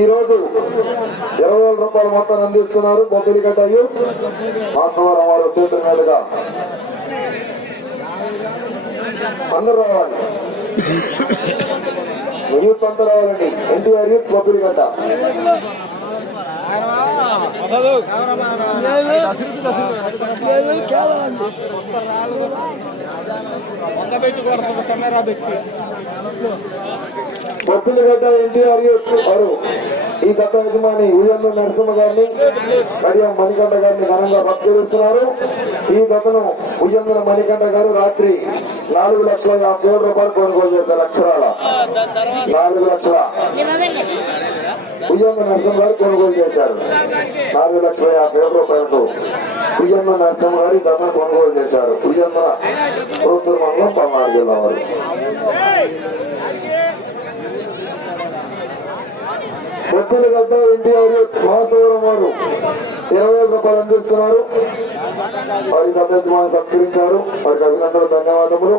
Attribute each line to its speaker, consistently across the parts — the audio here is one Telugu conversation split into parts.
Speaker 1: ఈ రోజు ఇరవై వేల రూపాయల మొత్తాన్ని అందిస్తున్నారు పొత్తులగడ్డ యూత్. మహోత్సవం వారు చేతుల మీదుగా అందరూ రావాలి. యూత్ అంతా రావాలండి. ఎన్టీఆర్ యూత్ పొత్తులగడ్డ పొత్తులగడ్డ ఎన్టీఆర్ వారు ఈ గత యజమాని ఉయ్యన్న నరసింహ గారిని మరియు మణికంఠ గారిని ఘనంగా సత్కరిస్తున్నారు ఈ గతను ఉయ్యందుల మణికంఠ గారు రాత్రి నాలుగు లక్షల యాభై ఏడు రూపాయలు కొనుగోలు చేశారు అక్షరాల నాలుగు లక్షల ఉయ్యంద నరసింహ గారు కొనుగోలు చేశారు. నాలుగు లక్షల యాభై ఏడు రూపాయలతో ఉయ్యంద నరసింహ గారు ఈ కొనుగోలు చేశారు. ఉయ్యంద ప్రభుత్వ మండలం పల్నాడు జిల్లా వారు. పొత్తుల గద్ద ఎన్టీఆర్ మహాసౌరం వారు ఇరవై ఐదు రూపాయలు అందిస్తున్నారు. వారికి అభ్యర్థిమాన్ని సత్కరించారు. వారికి అభినందనలు ధన్యవాదములు.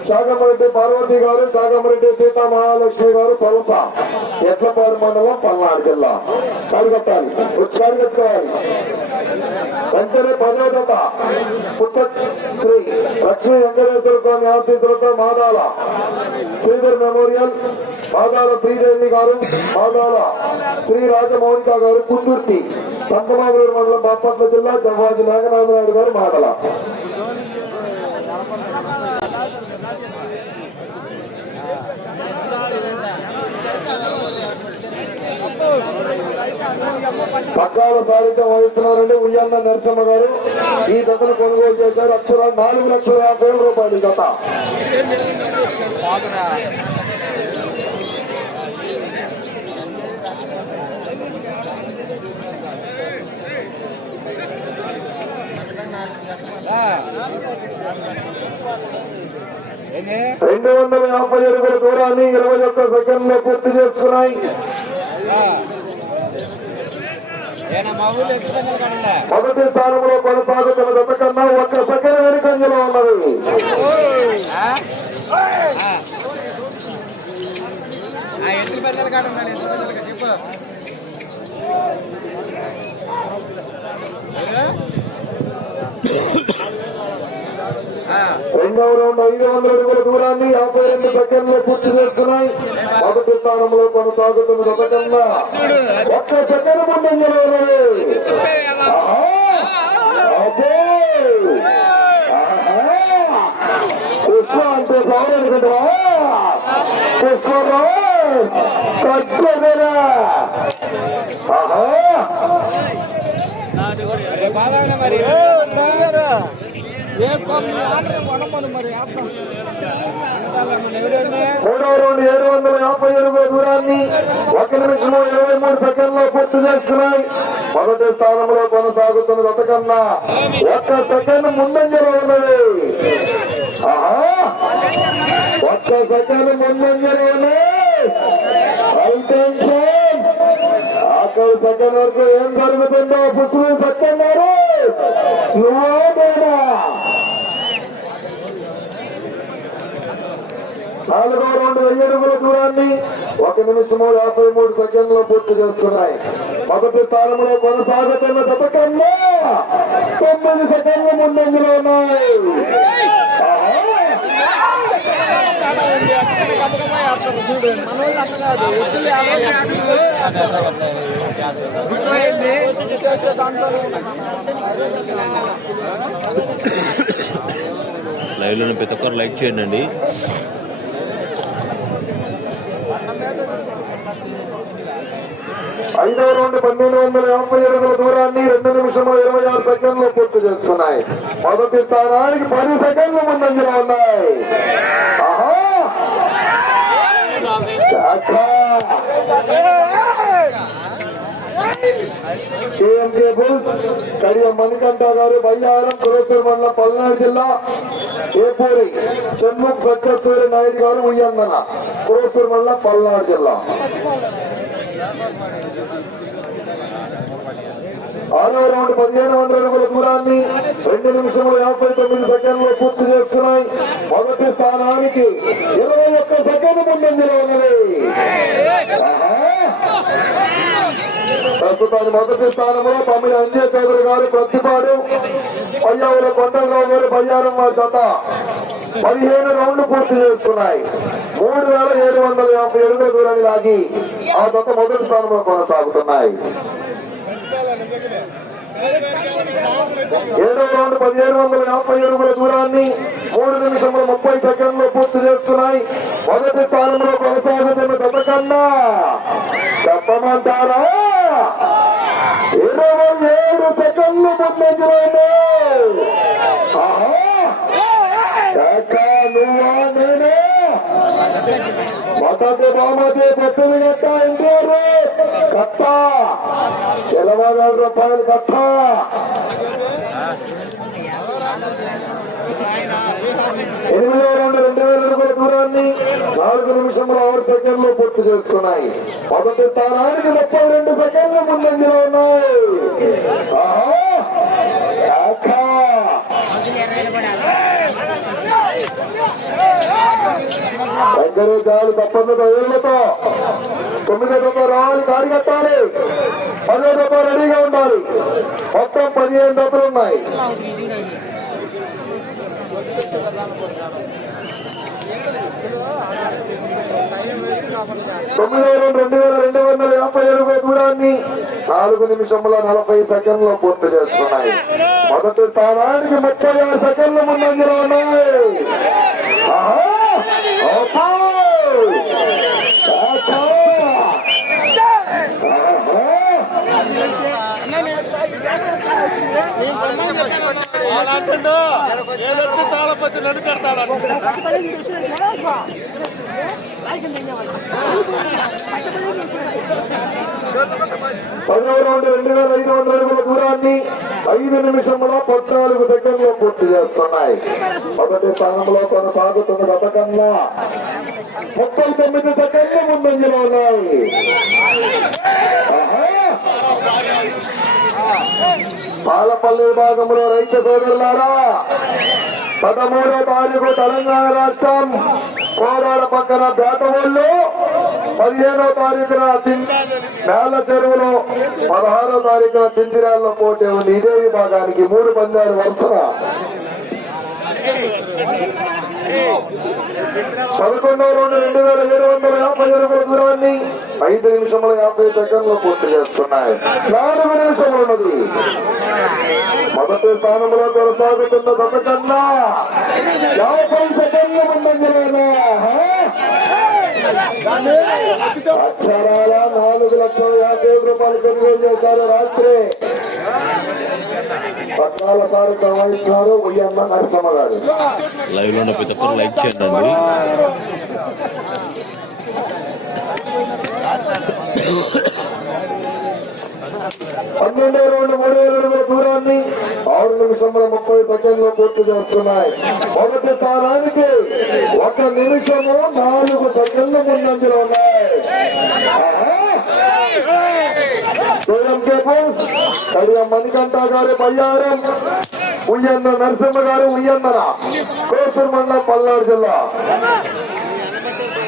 Speaker 1: శాగమరెడ్డి పార్వతి గారు శాగమరెడ్డి సీతా మహాలక్ష్మి గారు పలుస ఎట్లపాడు మండలం పల్నాడు జిల్లా. కలిగట్టాలి వచ్చి పెట్టుకోవాలి వెంటనే పదోదత పుట్ట లక్ష్మీ వెంకటేశ్వర స్వామి ఆశీస్సులతో మాదాల శ్రీధర్ మెమోరియల్ మాదాల శ్రీదేవి గారు మాదాల శ్రీ రాజమౌనిక గారు కుందుర్తి సంతమాగూరు మండలం బాపట్ల జిల్లా జవ్వాజి నాగనాథనాయుడు గారు మాదల. పక్కాల సారితో వహిస్తున్నారండి ఉయ్యన్న నరసింహ గారు. ఈ జతను కొనుగోలు చేశారు. అక్షర నాలుగు లక్షల యాభై వేల రూపాయలు ఈ జత. రెండు వందల యాభై అడుగుల దూరాన్ని ఇరవై ఒక్క సెకండ్లో పూర్తి చేసుకున్నాయి
Speaker 2: మా ఊళ్ళో ఎక్కువ కడండి
Speaker 1: మొదటి స్థానంలో కొనసాగుతున్న జత కన్నా ఒక్క సెకండ్ వెనుకంజలో ఉన్నది
Speaker 2: ఎదురు పెద్దలు కాడండి ఎదురు పెద్దలు చెప్పు
Speaker 1: రెండవ రౌండ్ ఐదు వందల అడుగుల దూరాన్ని యాభై రెండు సెకండ్లు పూర్తి చేసుకున్నాయి మొదటి స్థానంలో కొనసాగుతున్న జత కన్నా ఒక్క సెకండ్ ముందంజలో ఉన్నది ఆహా! అబ్బో! ఆహా! పుష్ప అంటే పవన్ అనుకుంటావా పుష్పరావు కట్టేదేనా ఆహా
Speaker 2: బాగా
Speaker 1: రౌండ్ ఏడు వందల యాభై అడుగుల దూరాన్ని ఒక నిమిషము ఇరవై మూడు సెకండ్లో పూర్తి చేస్తున్నాయి. మొదటి స్థానంలో కొనసాగుతున్న అంతకన్నా ఒక్క సెకండ్ ముందంజలో ఉన్నది. ఒక్క సెకండ్ ముందంజలో ఉన్నది. పక్కన పక్కన వరకు ఏం జరుగుతుందో పుస్తకం చెప్తున్నారు నాలుగో రెండు వెయ్యి అడుగుల దూరాన్ని ఒక నిమిషము యాభై మూడు సెకండ్లో పూర్తి చేస్తున్నాయి. మొదటి స్థానంలో కొనసాగుతున్న పథకంలో తొమ్మిది సెకండ్ల ముందంజలో ఉన్నాయి. ఆహా!
Speaker 3: లైవ్లోని ప్రతి ఒక్కరు లైక్ చేయండి అండి.
Speaker 1: ఐదవ రౌండ్ పన్నెండు వందల యాభై అడుగుల దూరాన్ని రెండు నిమిషము ఇరవై ఆరు సెకండ్లు పూర్తి చేస్తున్నాయి. మొదటి స్థానానికి పది సెకండ్లు ముందంజలో ఉన్నాయి. ఆహా! కేఎంకే బుల్స్ కడియం మణికంఠ గారు బయ్యారం కురత్తూరు మండలం పల్నాడు జిల్లా ఏపూరి చెన్ముఖ్ సత్యసూర్య నాయుడు గారు ఉయ్యందన కురత్తూరు మండలం పల్నాడు జిల్లా. ఆరో రౌండ్ పదిహేను వందల అడుగుల దూరాన్ని రెండు నిమిషముల యాభై తొమ్మిది సెకండ్లు పూర్తి చేస్తున్నాయి. మొదటి స్థానానికి ఇరవై ఒక్క సెకండ్ ముందంజలో ఉన్నది మొదటి స్థానంలో తమిళ అంజయ్ చౌదరి గారు ప్రతిపాడు. పయ్యావుల కొండలరావు గారు బయ్యారం వారి జత. పదిహేను రౌండ్లు పూర్తి చేస్తున్నాయి. మూడు వేల ఏడు వందల యాభై అడుగుల దూరాన్ని లాగి ఆ జత మొదటి స్థానంలో కొనసాగుతున్నాయి. ఏడవ రౌండ్ పదిహేడు వందల యాభై అడుగుల దూరాన్ని మూడు నిమిషముల ముప్పై సెకండ్లు పూర్తి చేస్తున్నాయి. మొదటి స్థానంలో కొనసాగుతున్న గత చెప్పమంటారా? ఇరవై ఏడు సెకండ్లు ముందంజలోనే నువ్వా నేనే? మొదటి బామతి పట్టులు కట్ట ఇంటారు కట్ట! ఇరవై వేల రూపాయలు కట్ట. ఎనిమిదో రెండు రెండు వేల రూపాయల దూరాన్ని నాలుగు నిమిషంలో ఆరు సెకండ్లు పూర్తి చేస్తున్నాయి మొదటి స్థానానికి ముప్పై రెండు సెకండ్లు ముందంజలో ఉన్నాయి. ఆహా! అందరూ వెంకటేశాలు తప్పని ప్రజలతో తొమ్మిది డబ్బా రావాలి కాడి కట్టాలి. పదో డబ్బా రెడీగా ఉండాలి. మొత్తం పదిహేను డబ్బులు ఉన్నాయి. తొమ్మిది వేల రెండు వేల రెండు వందల యాభై అడుగుల దూరాన్ని నాలుగు నిమిషముల నలభై సెకండ్లో పూర్తి చేస్తున్నాయి. మొదటి స్థానానికి ముప్పై ఆరు సెకండ్లు ముందంజలో ఉన్నాయి. ఆహా!
Speaker 2: ఏదొచ్చి తాళపతి
Speaker 1: పదవ రౌండ్ రెండు వేల ఐదు వందల అడుగుల దూరాన్ని ఐదు నిమిషముల పద్నాలుగు సెకండ్లు పూర్తి చేస్తున్నాయి. మొదటి స్థానంలో కొనసాగుతున్న పథకంగా ముప్పై తొమ్మిది సెకండ్లు ముందంజలో ఉన్నాయి. పాలపల్లి విభాగంలో రైతు సోదరులారా పదమూడో తారీఖు తెలంగాణ రాష్ట్రం కోరాడ పక్కన పేటవోళ్ళు పదిహేనో తారీఖున మేళ్ళ చెరువులో పదహారో తారీఖున చింతిరాల్లో పోటీ ఉంది. ఇదే విభాగానికి మూడు పందాలు వరుసన పదకొండవ రెండు రెండు వేల ఏడు వందల యాభై అడుగుల దూరాన్ని ఐదు నిమిషముల యాభై సెకండ్లు పూర్తి చేస్తున్నాయి. నాలుగు నిమిషములు ఉన్నది. మొదటి స్థానంలో కొనసాగుతున్న గత కన్నా యాభై సెకండ్ల ముందంజలేనా అక్షరాల నాలుగు లక్షల యాభై రూపాయలు కొనుగోలు చేశారు రాత్రి. పద్నాలుగు తారీఖు వహిస్తున్నారు ఉయ్యమ్మ నరసమ్మ గారు.
Speaker 3: లైవ్లో ఉన్న ప్రతి ఒక్కరు లైక్ చేయండి.
Speaker 1: పన్నెండు రెండు మూడు వేల అడుగుల దూరాన్ని ఆరు నిమిషంలో ముప్పై సెకండ్లు పూర్తి చేస్తున్నాయి. మొదటి స్థానానికి ఒక నిమిషము నాలుగు సెకండ్లు ముందంజలో ఉన్నాయి. కడియం మణికంఠ గారి బయ్యారం ఉయ్యన్న నరసింహ గారు ఉయ్యన్నర కోసూరు మండలం పల్నాడు జిల్లా.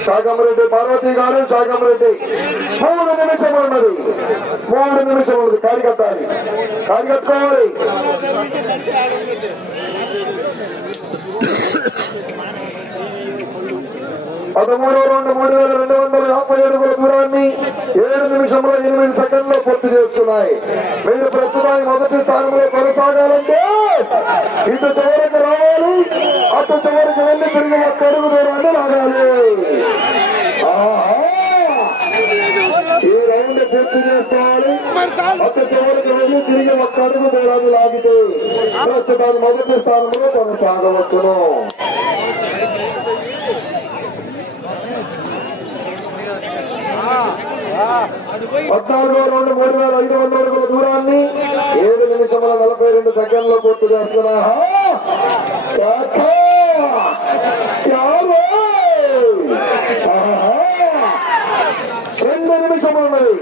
Speaker 1: సాగమరెడ్డి పార్వతి గారు సాగమరెడ్డి మూడు నిమిషం ఉన్నది. మూడు నిమిషం ఉన్నది. కాడి కట్టాలి. పదమూడు రెండు మూడు వేల రెండు వందల యాభై అడుగుల దూరాన్ని ఏడు నిమిషంలో ఎనిమిది సెకండ్లో పూర్తి చేస్తున్నాయి. మీరు ప్రస్తుతానికి మొదటి స్థానంలో కొనసాగాలంటే ఇటు చివరికి రావాలి. అటు చివరికి వెళ్ళి తిరిగి ఒక్క అడుగు దూరాన్ని లాగాలి ఆహా! ఈ రౌండ్ చేసుకోవాలి అటు చివరికి వెళ్ళి తిరిగి ఒక్క అడుగు దూరాన్ని లాగితే ప్రస్తుతానికి మొదటి స్థానంలో కొనసాగవచ్చును పద్నాలుగో రెండు మూడు వేల ఐదు వందల అడుగుల దూరాన్ని ఏడు నిమిషముల నలభై రెండు సెకండ్లు పూర్తి చేస్తున్నా కాకా! క్యారే! ఆహా! రెండు నిమిషములు ఉన్నాయి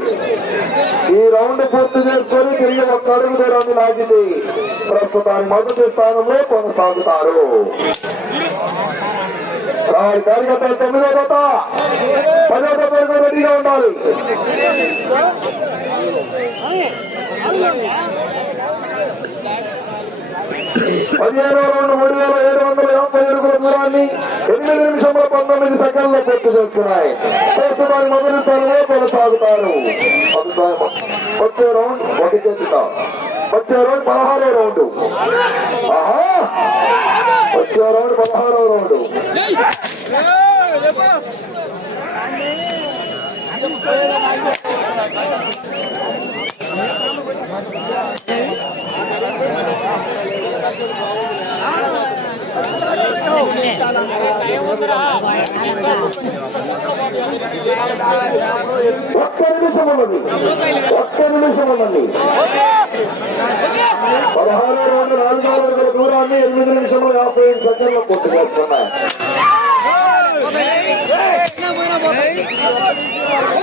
Speaker 1: ఈ రౌండ్ పూర్తి చేసుకొని తిరిగి ఒక్క అడుగు దూరాన్ని లాగింది. ప్రస్తుతానికి మొదటి స్థానంలో కొనసాగుతారు. రావాలి కార్యకర్తలు తొమ్మిదో జత. పదో జత రెడీగా ఉండాలి. పదిహేను రెండు మూడు వేల ఏడు వందల యాభై అడుగుల దూరాన్ని ఎనిమిది నిమిషంలో పంతొమ్మిది సెకండ్ల పూర్తి చేస్తున్నాయి ప్రస్తుతానికి మొదటి స్థానంలో కొనసాగుతారు. ప్రస్తుతానికి వచ్చే రౌండ్ ఒక చేద్దాం వచ్చే రౌండ్ పదహారో రౌండ్ ఆహా! వచ్చే రౌండ్ పదహారో రౌండ్ Thank you. ఒక్క నిమిషం ఉన్నది ఒక్క నిమిషం ఉన్నది పదహారు రెండు నాలుగు వందల దూరాన్ని ఎనిమిది నిమిషంలో యాభై ఐదు సెకండ్లు పూర్తి చేస్తున్నాయి.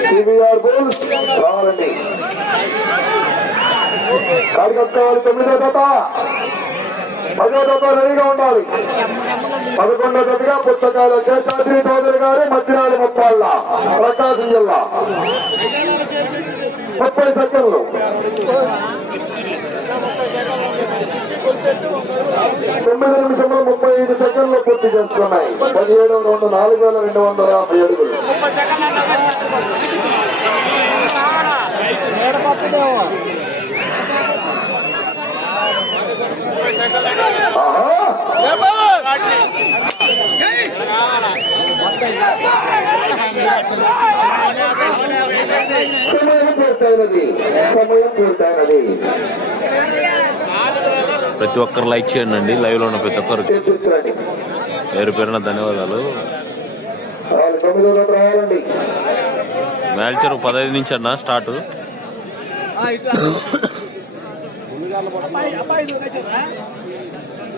Speaker 1: టీవీఆర్ బోల్స్ రావాలండి. కార్యకర్తలు తొమ్మిదో జత. పదో జత రెడీగా ఉండాలి. పదకొండో జతగా పుస్తకాల శేషాద్రి చౌదరి గారు మధ్యనాడు ముప్పాళ్ళ ప్రకాశం జిల్లా. ముప్పై సెకండ్లు. తొమ్మిది నిమిషంలో ముప్పై ఐదు సెకండ్లు పూర్తి చేస్తున్నాయి. పదిహేడు రెండు నాలుగు వేల రెండు వందల యాభై అడుగులు
Speaker 3: ప్రతి ఒక్కరు లైక్ చేయండి అండి. లైవ్లో ఉన్న ప్రతి ఒక్కరికి పేరు పేరున ధన్యవాదాలు.
Speaker 1: వాళ్ళు
Speaker 3: పదహైదు నుంచి అన్న స్టార్ట్.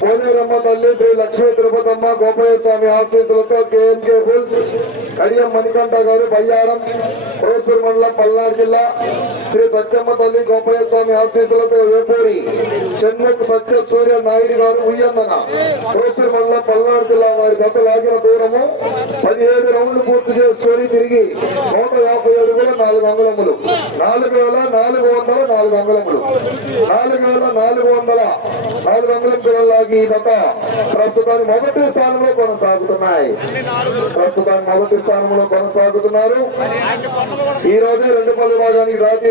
Speaker 1: పోలేరమ్మ తల్లి శ్రీ లక్ష్మీ తిరుపతమ్మ గోపయ్య స్వామి ఆఫీసులతో కేఎంకే ఫుల్స్ కడియం మణికంఠ గారు బయ్యారం కోసూరు మండలం పల్నాడు జిల్లా శ్రీ బచ్చమ్మ తల్లి గోపయ్య స్వామి ఆశీస్సులతో వేపూరి షణ్ముఖ్ సత్య సూర్య నాయుడు గారు ఉయ్యందన కోసూరు మండలం పల్నాడు జిల్లా వారి గత లాగిన దూరము పదిహేడు రౌండ్లు పూర్తి చేసుకొని తిరిగి నూట యాభై అడుగుల నాలుగు అంగుళములు నాలుగు వేల నాలుగు వందల నాలుగు అంగుళములు నాలుగు వేల నాలుగు వందల నాలుగు అంగుళం పిల్లలకి ఈ గత ప్రస్తుతానికి మొదటి స్థానంలో కొనసాగుతున్నాయి. ప్రస్తుతానికి మొదటి స్థానంలో కొనసాగుతున్నారు. ఈ రోజే రెండు పల్లె భాగానికి రాజీ